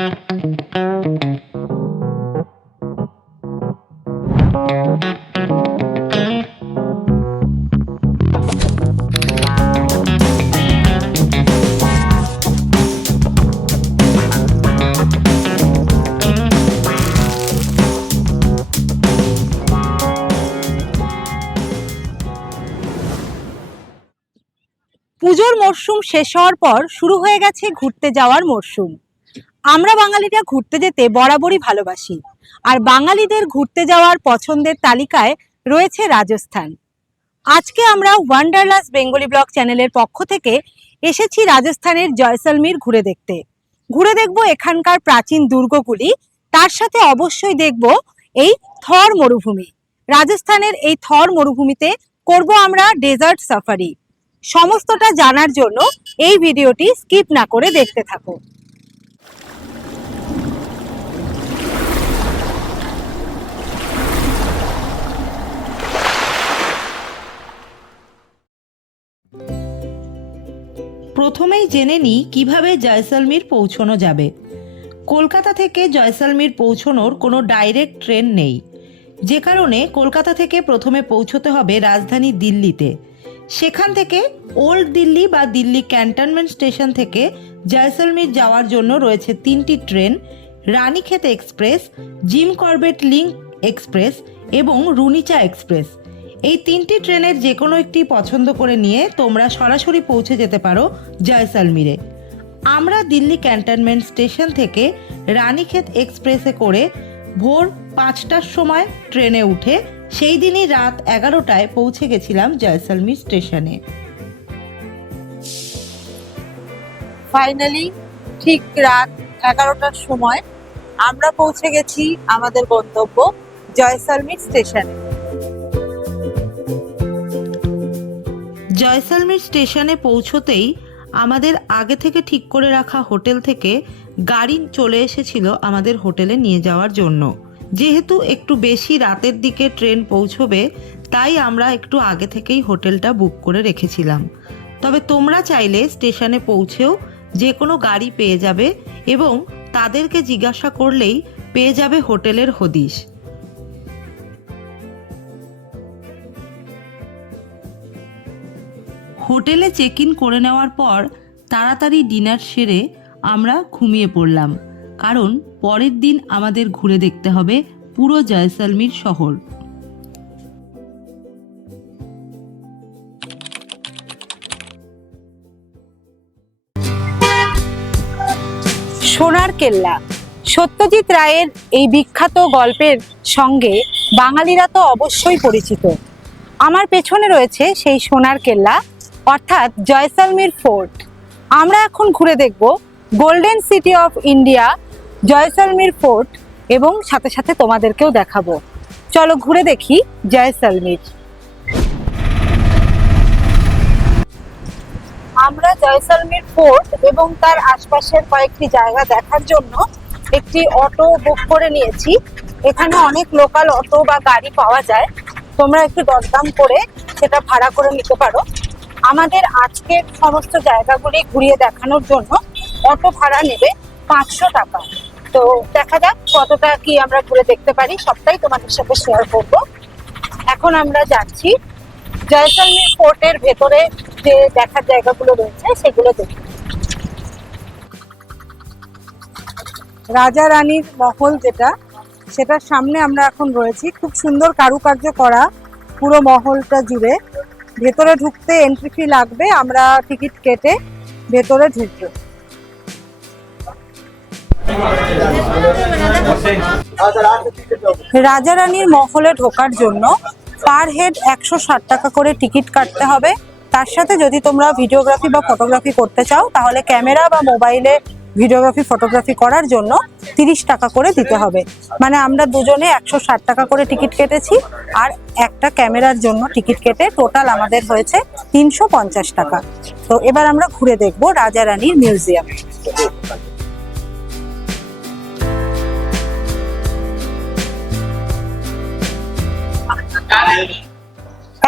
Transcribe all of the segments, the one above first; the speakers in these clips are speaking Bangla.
পুজোর মরশুম শেষ হওয়ার পর শুরু হয়ে গেছে ঘুরতে যাওয়ার মরশুম। আমরা বাঙালিরা ঘুরতে যেতে বরাবরই ভালোবাসি। আর বাঙালিদের ঘুরতে যাওয়ার পছন্দের তালিকায় রয়েছে রাজস্থান। আজকে আমরা ওয়ান্ডারলাস বেঙ্গলি ব্লগ চ্যানেলের পক্ষ থেকে এসেছি রাজস্থানের জয়সলমীর ঘুরে দেখতে। ঘুরে দেখব এখানকার প্রাচীন দুর্গগুলি, তার সাথে অবশ্যই দেখব এই থর মরুভূমি। রাজস্থানের এই থর মরুভূমিতে করব আমরা ডেজার্ট সাফারি সমস্তটা জানার জন্য এই ভিডিওটি স্কিপ না করে দেখতে থাকো। প্রথমেই জেনে নিই কীভাবে জয়সলমীর পৌঁছনো যাবে। কলকাতা থেকে জয়সলমীর পৌঁছনোর কোনো ডাইরেক্ট ট্রেন নেই। যে কারণে কলকাতা থেকে প্রথমে পৌঁছতে হবে রাজধানী দিল্লিতে। সেখান থেকে ওল্ড দিল্লি বা দিল্লি ক্যান্টনমেন্ট স্টেশন থেকে জয়সলমীর যাওয়ার জন্য রয়েছে তিনটি train, Ranikhet express, Jim Corbett link express এবং রুনিচা এক্সপ্রেস। এই তিনটি ট্রেনের যে কোনো একটি পছন্দ করে নিয়ে তোমরা সরাসরি পৌঁছে যেতে পারো জয়সালমিরে। আমরা দিল্লি ক্যান্টনমেন্ট স্টেশন থেকে রানীক্ষেত এক্সপ্রেসে করে ভোর পাঁচটার সময় ট্রেনে উঠে সেই দিনই রাত এগারোটায় পৌঁছে গেছিলাম জয়সালমির স্টেশনে। ফাইনালি ঠিক রাত এগারোটার সময় আমরা পৌঁছে গেছি আমাদের গন্তব্য জয়সালমির স্টেশনে। জয়সলমীর স্টেশনে পৌঁছতেই আমাদের আগে থেকে ঠিক করে রাখা হোটেল থেকে গাড়ি চলে এসেছিল আমাদের হোটেলে নিয়ে যাওয়ার জন্য। যেহেতু একটু বেশি রাতের দিকে ট্রেন পৌঁছবে, তাই আমরা একটু আগে থেকেই হোটেলটা বুক করে রেখেছিলাম। তবে তোমরা চাইলে স্টেশনে পৌঁছেও যে কোনো গাড়ি পেয়ে যাবে এবং তাদেরকে জিজ্ঞাসা করলেই পেয়ে যাবে হোটেলের হদিশ। হোটেলে চেক ইন করে নেওয়ার পর তাড়াতাড়ি ডিনার সেরে আমরা ঘুমিয়ে পড়লাম। কারণ পরের দিন আমাদের ঘুরে দেখতে হবে পুরো জয়সলমীর শহর। সোনার কেল্লা। সত্যজিৎ রায়ের এই বিখ্যাত গল্পের সঙ্গে বাঙালিরা তো অবশ্যই পরিচিত। আমার পেছনে রয়েছে সেই সোনার কেল্লা। অর্থাৎ জয়সলমীর ফোর্ট। আমরা এখন ঘুরে দেখব golden city of India, Jaisalmer fort এবং সাথে সাথে তোমাদেরকেও দেখাবো। চলো ঘুরে দেখি জয়সলমীর। আমরা জয়সলমীর ফোর্ট এবং তার আশপাশের কয়েকটি জায়গা দেখার জন্য একটি অটো বুক করে নিয়েছি। এখানে অনেক লোকাল অটো বা গাড়ি পাওয়া যায়। তোমরা একটু দরদাম করে সেটা ভাড়া করে নিতে পারো। আমাদের আজকের সমস্ত জায়গাগুলি ঘুরিয়ে দেখানোর জন্য অটো ভাড়া নেবে পাঁচশো টাকা। তো দেখা যাক কতটা কি আমরা ঘুরে দেখতে পারি, সবটাই তোমাদের সাথে শেয়ার করব। এখন আমরা যাচ্ছি জয়সলমীর ফোর্টের ভেতরে যে দেখার জায়গাগুলো রয়েছে, সেগুলো দেখি রাজা রানীর মহল যেটা, সেটার সামনে আমরা এখন রয়েছি। খুব সুন্দর কারুকার্য করা পুরো মহলটা জুড়ে। ভেতরে ঢুকতে এন্ট্রি ফি লাগবে, আমরা টিকিট কেটে ভেতরে ঢুকবো। রাজা রানীর মহলে ঢোকার জন্য পার হেড একশো ষাট টাকা করে টিকিট কাটতে হবে। তার সাথে যদি তোমরা ভিডিওগ্রাফি বা ফটোগ্রাফি করতে চাও, তাহলে ক্যামেরা বা মোবাইলে ভিডিওগ্রাফি, ফটোগ্রাফি করার জন্য তিরিশ টাকা করে দিতে হবে। মানে আমরা দুজনে একশো ষাট টাকা করে টিকিট কেটেছি আর একটা ক্যামেরার জন্য টিকিট কেটে টোটাল আমাদের হয়েছে তিনশো পঞ্চাশ টাকা। তো এবার আমরা ঘুরে দেখব রাজা রানীর মিউজিয়াম।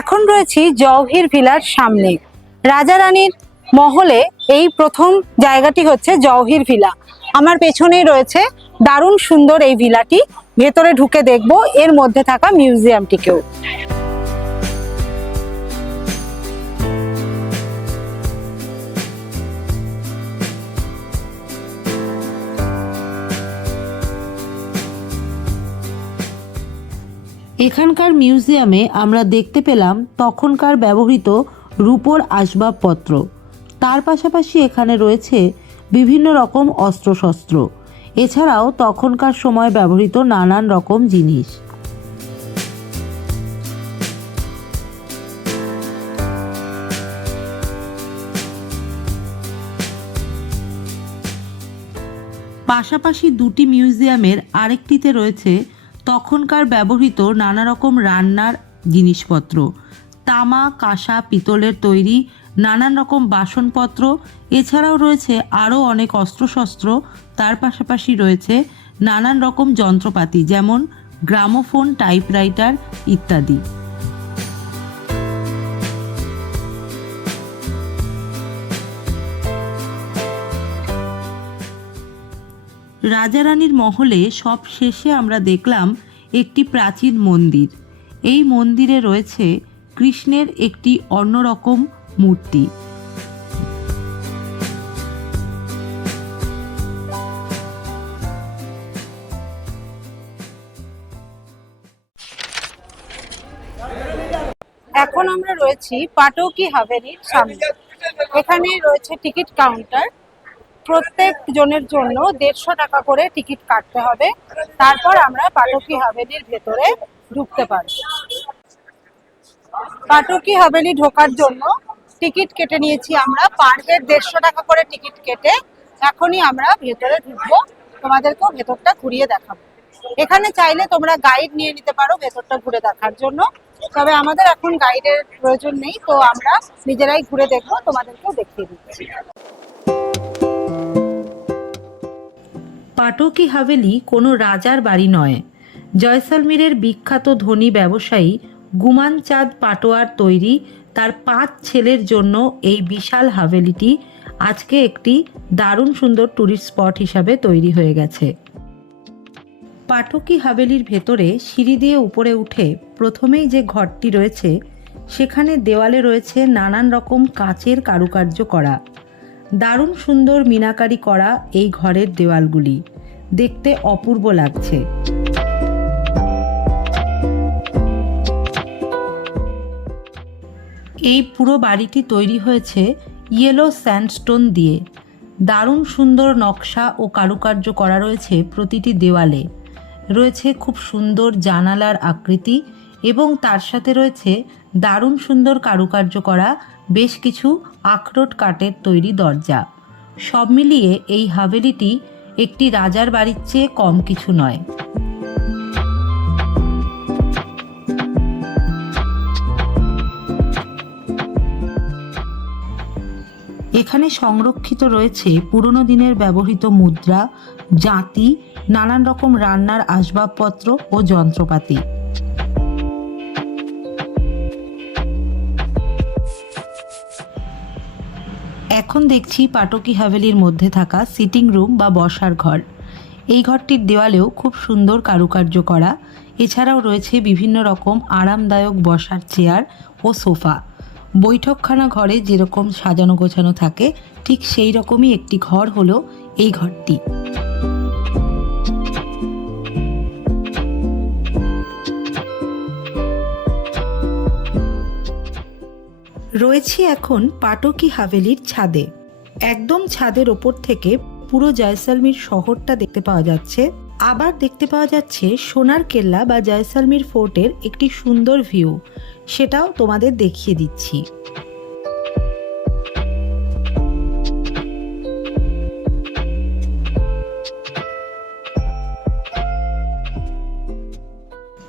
এখন রয়েছি জওহির ভিলার সামনে। রাজা রানীর মহলে এই প্রথম জায়গাটি হচ্ছে জওহির ভিলা। আমার পেছনেই রয়েছে দারুণ সুন্দর এই ভিলাটি। ভেতরে ঢুকে দেখব, এর মধ্যে থাকা মিউজিয়ামটিকেও। এখানকার মিউজিয়ামে আমরা দেখতে পেলাম তখনকার ব্যবহৃত রূপোর আসবাবপত্র। তার পাশাপাশি এখানে রয়েছে বিভিন্ন রকম অস্ত্রশস্ত্র। এছাড়াও তখনকার সময় ব্যবহৃত নানান রকম জিনিস। পাশাপাশি দুটি মিউজিয়ামের আরেকটিতে রয়েছে তখনকার ব্যবহৃত নানা রকম রান্নার জিনিসপত্র। তামা, কাঁসা, পিতলের তৈরি নানান রকম বাসনপত্র, এছাড়াও রয়েছে আরও অনেক অস্ত্রশস্ত্র, তার পাশাপাশি রয়েছে নানান রকম যন্ত্রপাতি, যেমন গ্রামোফোন, টাইপরাইটার ইত্যাদি। রাজারানীর মহলে সব শেষে আমরা দেখলাম একটি প্রাচীন মন্দির। এই মন্দিরে রয়েছে কৃষ্ণের একটি অন্যরকম মূর্তি। এখন আমরা রয়েছি পাটৌকি হাভেলির সামনে। এখানে রয়েছে টিকিট কাউন্টার। প্রত্যেক জনের জন্য দেড়শো টাকা করে টিকিট কাটতে হবে। তারপর আমরা পাটৌকি হাভেলির ভেতরে ঢুকতে পারব। পাটকি হাভেলি ঢোকার জন্য টিকিট কেটে নিয়েছি আমরা। পার হেড দেড়শো টাকা করে টিকিট কেটে এখনই আমরা ভেতরে ঢুকবো। তোমাদেরকেও ভেতরটা ঘুরিয়ে দেখাবো। এখানে চাইলে তোমরা গাইড নিয়ে নিতে পারো ভেতরটা ঘুরে দেখার জন্য। তবে আমাদের এখন গাইডের প্রয়োজন নেই, তো আমরা নিজেরাই ঘুরে দেখব, তোমাদেরকেও দেখিয়ে দিচ্ছি। পাটকি হাভেলি কোনো রাজার বাড়ি নয়। জয়সালমীরের বিখ্যাত ধনী ব্যবসায়ী গুমান চাঁদ পাটোয়ার তৈরি তার পাঁচ ছেলের জন্য এই বিশাল হাভেলিটি আজকে একটি দারুণ সুন্দর ট্যুরিস্ট স্পট হিসাবে তৈরি হয়ে গেছে। পাটকি হাভেলির ভেতরে সিঁড়ি দিয়ে উপরে উঠে প্রথমেই যে ঘরটি রয়েছে, সেখানে দেওয়ালে রয়েছে নানান রকম কাচের কারুকার্য করা। দারুণ সুন্দর মিনাকারি করা এই ঘরের দেওয়ালগুলি। দেখতে অপূর্ব লাগছে। এই পুরো বাড়িটি তৈরি হয়েছে ইয়েলো স্যান্ডস্টোন দিয়ে। দারুণ সুন্দর নকশা ও কারুকার্য করা রয়েছে প্রতিটি দেওয়ালে। রয়েছে খুব সুন্দর জানালার আকৃতি এবং তার সাথে রয়েছে দারুণ সুন্দর কারুকার্য করা বেশ কিছু আখরোট কাঠের তৈরি দরজা। সব মিলিয়ে এই হাভেলিটি একটি রাজার বাড়ির চেয়ে কম কিছু নয়। এখানে সংরক্ষিত রয়েছে পুরনো দিনের ব্যবহৃত মুদ্রা, জাঁতি, নানান রকম রান্নার আসবাবপত্র ও যন্ত্রপাতি। এখন দেখছি পাটকি হাভেলির মধ্যে থাকা সিটিং রুম বা বসার ঘর। এই ঘরটির দেওয়ালেও খুব সুন্দর কারুকার্য করা। এছাড়াও রয়েছে বিভিন্ন রকম আরামদায়ক বসার চেয়ার ও সোফা। বৈঠকখানা ঘরে যেরকম সাজানো গোছানো থাকে, ঠিক সেই রকমই একটি ঘর হলো এই ঘরটি। রয়েছি এখন পাটকি হাভেলির ছাদে। একদম ছাদের ওপর থেকে পুরো জয়সালমীর শহরটা দেখতে পাওয়া যাচ্ছে। আবার দেখতে পাওয়া যাচ্ছে সোনার কেল্লা বা জয়সালমীর ফোর্টের একটি সুন্দর ভিউ। সেটাও তোমাদের দেখিয়ে দিচ্ছি।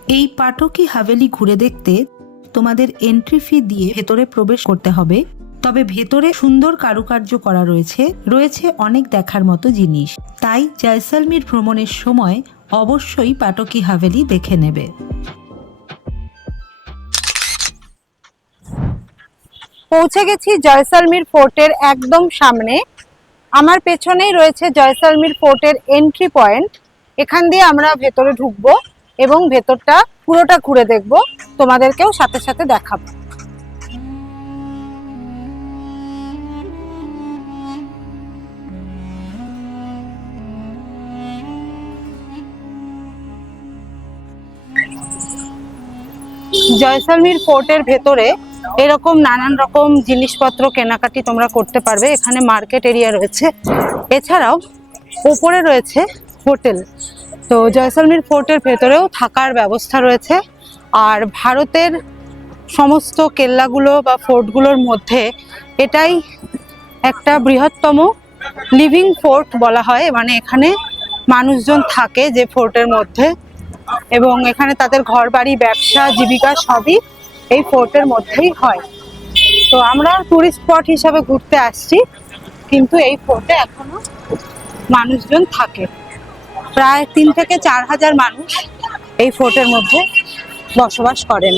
এই পাটকি হাভেলি ঘুরে দেখতে তোমাদের এন্ট্রি ফি দিয়ে ভেতরে প্রবেশ করতে হবে। তবে ভেতরে সুন্দর কারুকার্য করা রয়েছে রয়েছে অনেক দেখার মতো জিনিস। তাই জয়সালমীর ভ্রমণের সময় অবশ্যই পাটকি হাভেলি দেখে নেবে। পৌঁছে গেছি জয়সালমীর ফোর্টের একদম সামনে। আমার পেছনেই রয়েছে জয়সালমীর ফোর্টের এন্ট্রি পয়েন্ট এখান দিয়ে আমরা ভেতরে ঢুকবো এবং ভেতরটা পুরোটা ঘুরে দেখব। তোমাদেরকেও সাথে সাথে দেখাবো। জয়সালমীর ফোর্টের ভেতরে এরকম নানান রকম জিনিসপত্র কেনাকাটি তোমরা করতে পারবে। এখানে মার্কেট এরিয়া রয়েছে। এছাড়াও ওপরে রয়েছে হোটেল। তো জয়সলমীর ফোর্টের ভেতরেও থাকার ব্যবস্থা রয়েছে। আর ভারতের সমস্ত কেল্লাগুলো বা ফোর্টগুলোর মধ্যে এটাই একটা বৃহত্তম লিভিং ফোর্ট বলা হয়। মানে এখানে মানুষজন থাকে যে ফোর্টের মধ্যে। এবং এখানে তাদের ঘর বাড়ি ব্যবসা, জীবিকা সবই এই ফোর্টের মধ্যেই হয়। তো আমরা টুরিস্ট স্পট হিসাবে ঘুরতে আসছি, কিন্তু এই ফোর্টে এখনও মানুষজন থাকে। প্রায় তিন থেকে চার হাজার মানুষ এই ফোর্টের মধ্যে বসবাস করেন।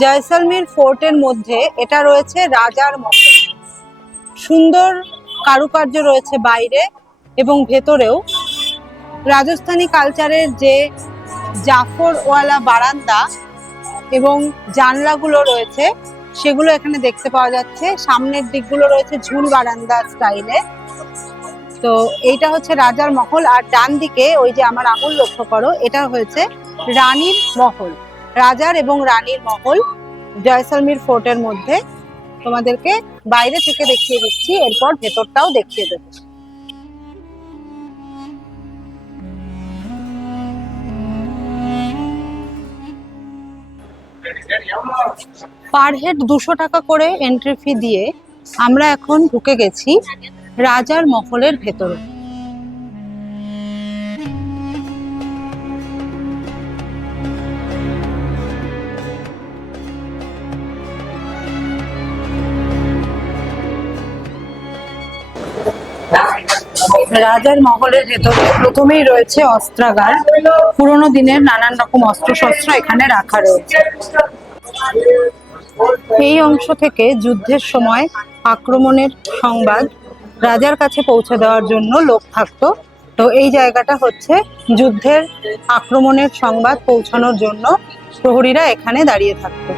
জয়সালমীর ফোর্টের মধ্যে এটা রয়েছে রাজার মহল সুন্দর কারুকার্য রয়েছে বাইরে এবং ভেতরেও। রাজস্থানী কালচারের যে জাফরওয়ালা বারান্দা এবং জানলাগুলো রয়েছে, সেগুলো এখানে দেখতে পাওয়া যাচ্ছে। সামনের দিকগুলো রয়েছে ঝুল বারান্দা স্টাইলে তো এইটা হচ্ছে রাজার মহল, আর ডান দিকে ওই যে আমার আঙুল লক্ষ্য করো, এটা হয়েছে রানীর মহল। রাজার এবং রানীর মহল জয়সালমীর ফোর্টের মধ্যে। তোমাদেরকে বাইরে থেকে দেখিয়ে দিচ্ছি, এরপর ভেতরটাও দেখিয়ে দেবো। পার হেড দুশো টাকা করে এন্ট্রি ফি দিয়ে আমরা এখন ঢুকে গেছি রাজার মহলের ভেতরে। রাজার মহলের ভেতরে প্রথমেই রয়েছে অস্ত্রাগার। পুরোনো দিনের নানান রকম অস্ত্রশস্ত্র এখানে রাখা রয়েছে। এই অংশ থেকে যুদ্ধের সময় আক্রমণের সংবাদ রাজার কাছে পৌঁছে দেওয়ার জন্য লোক থাকতো। তো এই জায়গাটা হচ্ছে যুদ্ধের আক্রমণের সংবাদ পৌঁছানোর জন্য প্রহরীরা এখানে দাঁড়িয়ে থাকতো।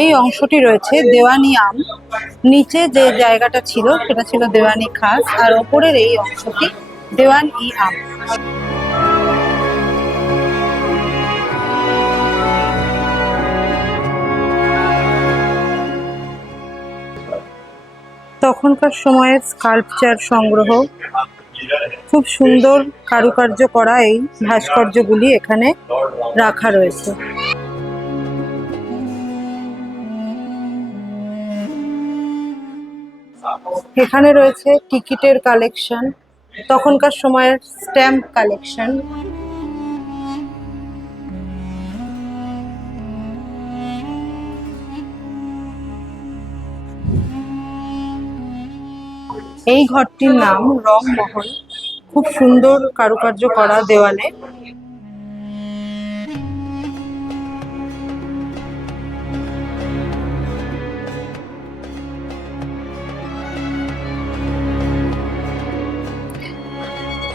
এই অংশটি রয়েছে দেওয়ানি আম। নিচে যে জায়গাটা ছিল, সেটা ছিল দেওয়ানি খাস, আর ওপরের এই অংশটি দেওয়ান ই আম। তখনকার সময়ের স্কাল্পচার সংগ্রহ, খুব সুন্দর কারুকার্য করা এই ভাস্কর্যগুলি এখানে রাখা রয়েছে। এখানে রয়েছে টিকিটের কালেকশন, তখনকার সময়ের স্ট্যাম্প কালেকশন। এই ঘরটির নাম রং মহল খুব সুন্দর কারুকার্য করা দেওয়ালে।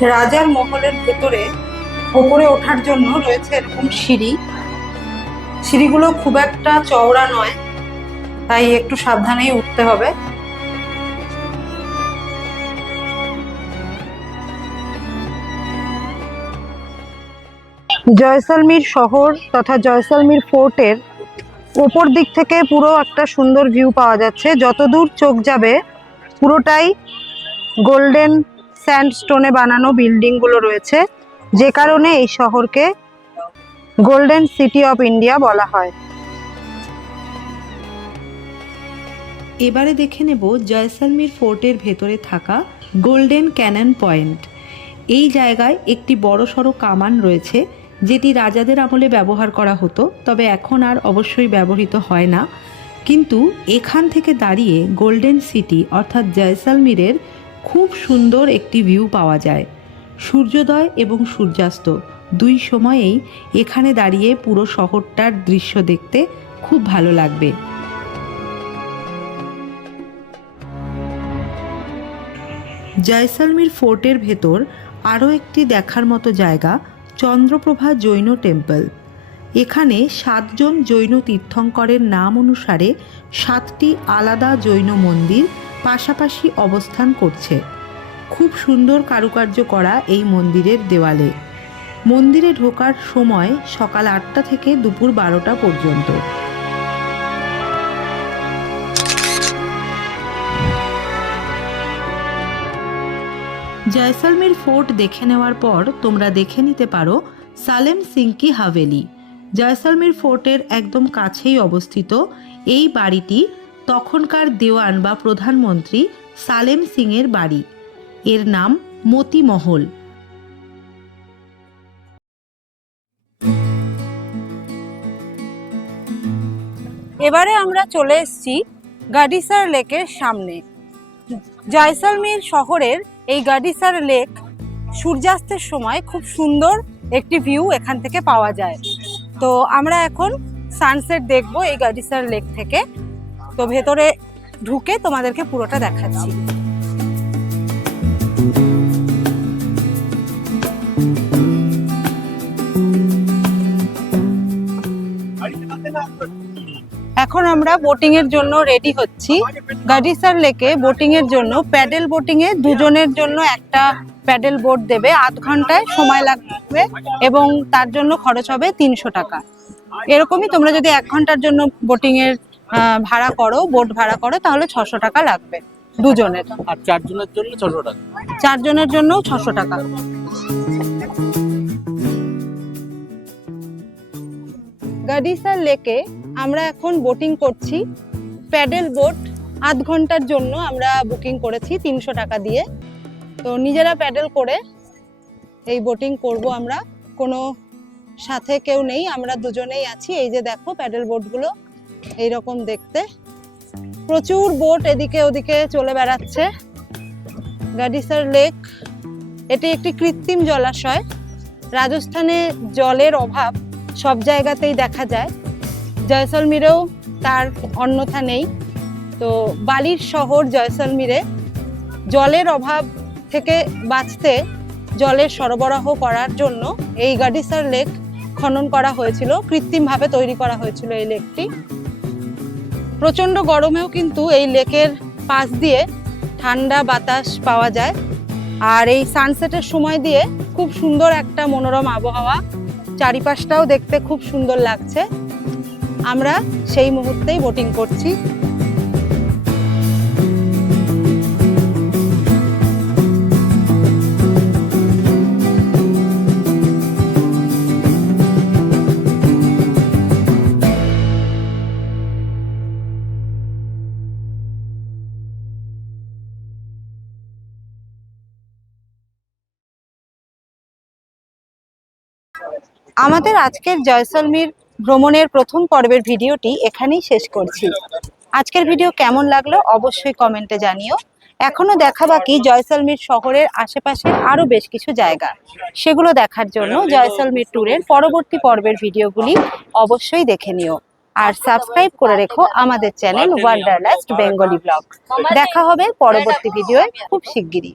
রাজার মহলের ভেতরে ওপরে ওঠার জন্য রয়েছে এরকম সিঁড়ি। সিঁড়িগুলো খুব একটা চওড়া নয়, তাই একটু সাবধানেই উঠতে হবে। জয়সালমীর শহর তথা জয়সালমীর ফোর্টের ওপর দিক থেকে পুরো একটা সুন্দর ভিউ পাওয়া যাচ্ছে। যতদূর চোখ যাবে, পুরোটাই গোল্ডেন স্যান্ডস্টোনে বানানো বিল্ডিংগুলো রয়েছে, যে কারণে এই শহরকে গোল্ডেন সিটি অফ ইন্ডিয়া বলা হয়। এবারে দেখে নেব জয়সালমীর ফোর্টের ভেতরে থাকা গোল্ডেন ক্যানন পয়েন্ট। এই জায়গায় একটি বড় সড়ো কামান রয়েছে, যেটি রাজাদের আমলে ব্যবহার করা হতো, তবে এখন আর অবশ্যই ব্যবহৃত হয় না। কিন্তু এখান থেকে দাঁড়িয়ে গোল্ডেন সিটি, অর্থাৎ জয়সালমীরের খুব সুন্দর একটি ভিউ পাওয়া যায়। সূর্যোদয় এবং সূর্যাস্ত দুই সময়েই এখানে দাঁড়িয়ে পুরো শহরটার দৃশ্য দেখতে খুব ভালো লাগবে। জয়সালমীর ফোর্টের ভেতর আরও একটি দেখার মতো জায়গা চন্দ্রপ্রভা জৈন টেম্পল। এখানে সাতজন জৈন তীর্থঙ্করের নাম অনুসারে সাতটি আলাদা জৈন মন্দির পাশাপাশি অবস্থান করছে। খুব সুন্দর কারুকার্য করা এই মন্দিরের দেওয়ালে। মন্দিরে ঢোকার সময় সকাল আটটা থেকে দুপুর বারোটা পর্যন্ত। জয়সালমীর ফোর্ট দেখে নেওয়ার পর তোমরা দেখে নিতে পারো সালেম সিংকি হাভেলি। জয়সালমীর ফোর্টের একদম কাছেই অবস্থিত এই বাড়িটি তখনকার দেওয়ান বা প্রধানমন্ত্রী সালেম সিংয়ের বাড়ি। এর নাম মতিমহল। এবারে আমরা চলে এসেছি গাডিসার লেকের সামনে। জয়সলমীর শহরের এই গাডিসার লেক সূর্যাস্তের সময় খুব সুন্দর একটি ভিউ এখান থেকে পাওয়া যায়। তো আমরা এখন সানসেট দেখব এই গাডিসার লেক থেকে। তো ভেতরে ঢুকে তোমাদেরকে পুরোটা দেখাচ্ছি। এখন আমরা বোটিং এর জন্য রেডি হচ্ছি। গাডিসার লেকে বোটিং এর জন্য প্যাডেল বোটিং এ দুজনের জন্য একটা প্যাডেল বোট দেবে। আধ ঘন্টায় সময় লাগবে এবং তার জন্য খরচ হবে তিনশো টাকা। এরকমই তোমরা যদি এক ঘণ্টার জন্য বোটিং এর ভাড়া করো বোট ভাড়া করো তাহলে ছশো টাকা লাগবে দুজনের। আর চারজনের জন্য ছশো টাকা? চারজনের জন্য ছশো টাকা। গাডিসার লেকে আমরা এখন বোটিং করছি। প্যাডেল বোট আধ ঘণ্টার জন্য আমরা বুকিং করেছি তিনশো টাকা দিয়ে। তো নিজেরা প্যাডেল করে এই বোটিং করব আমরা। কোনো সাথে কেউ নেই আমরা দুজনেই আছি। এই যে দেখো প্যাডেল বোটগুলো এইরকম দেখতে। প্রচুর বোট এদিকে ওদিকে চলে বেড়াচ্ছে। গাডিসার লেক, এটি একটি কৃত্রিম জলাশয়। রাজস্থানে জলের অভাব সব জায়গাতেই দেখা যায়। জয়সলমীরেও তার অন্যথা নেই। তো বালির শহর জয়সলমীরে, জলের অভাব থেকে বাঁচতে জলের সরবরাহ করার জন্য এই গাডিসার লেক খনন করা হয়েছিল, কৃত্রিমভাবে তৈরি করা হয়েছিল এই লেকটি। প্রচণ্ড গরমেও কিন্তু এই লেকের পাশ দিয়ে ঠান্ডা বাতাস পাওয়া যায়। আর এই সানসেটের সময় দিয়ে খুব সুন্দর একটা মনোরম আবহাওয়া, চারিপাশটাও দেখতে খুব সুন্দর লাগছে। আমরা সেই মুহূর্তেই বোটিং করছি। আমাদের আজকের জয়সলমীর ভ্রমণের প্রথম পর্বের ভিডিওটি এখানেই শেষ করছি। আজকের ভিডিও কেমন লাগল অবশ্যই কমেন্টে জানিও। এখনও দেখা বাকি জয়সলমীর শহরের আশেপাশের আরও বেশ কিছু জায়গা। সেগুলো দেখার জন্য জয়সলমীর ট্যুরের পরবর্তী পর্বের ভিডিওগুলি অবশ্যই দেখে নিও। আর সাবস্ক্রাইব করে রেখো আমাদের চ্যানেল ওয়ান্ডারলাস্ট বেঙ্গলি ব্লগ দেখা হবে পরবর্তী ভিডিওয়ে খুব শিগগিরই।